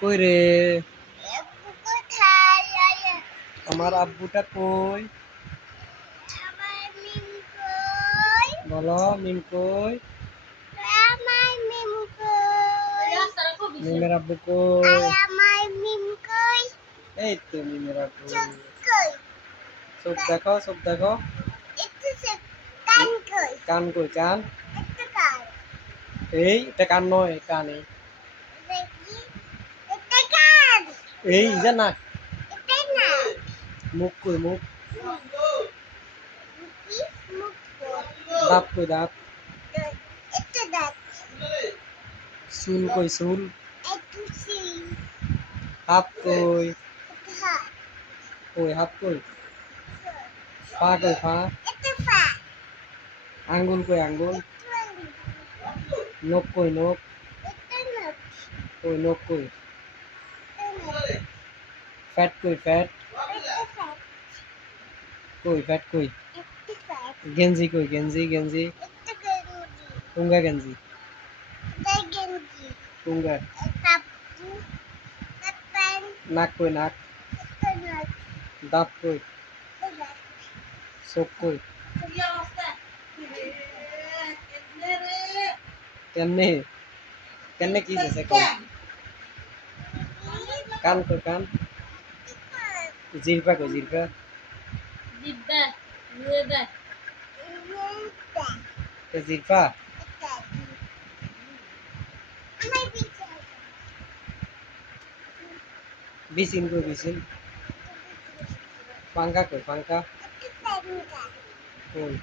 কই রে? আব্বু কোথায়? আমার আব্বুটা কই? আমার মিম কই? বলো মিম কই? আমার মিম কই? মিমের আব্বু কই? আমার মিম কই? এই তো মিমের আব্বু। চোখ কই? চোখ দেখো, চোখ দেখো। একটু চোখ। কান কই? কান কই? কান একটু কান। এই, এটা কান নয়, কান এই। দেখি। এটা কান। এই যে নাক। এটা না। মুখ কই? মুখ কি? মুখ কই? দাঁত কই? দাঁত একটু দাঁত। চুল কই? চুল একটু সিং। হাত কই? একটু হাত। কই হাত কই? পা কই? পা একটু পা। আঙ্গুল কই? আঙ্গুল একটু আঙুল। নখ কই? নখ একটু নখ। কই? নখ কই? একটু নখ। ফ্যাট কই? ফ্যাট একটু ফ্যাট। কই? ফ্যাট কই? একটু ফ্যাট। গেঞ্জি কই? গেঞ্জি গেঞ্জি একটু গেঞ্জি। টুঙ্গা গেঞ্জি এটা গেঞ্জি। টুঙ্গা কাপড়। প্যান্ট। নাক কই? নাক একটু নখ। দাঁত কই? একটু দাঁত। চোখ কই? কেমনে কেমনে কি আছে কোন? কান কই? কান জিহ্বা কই? জিহ্বা জিব্বা। রুয়েদা। জিহ্বা আমার পিছে। বিচিন কই? বিচিন পাঙ্খা কই? পাঙ্খা একটু প্যান্ট। কই?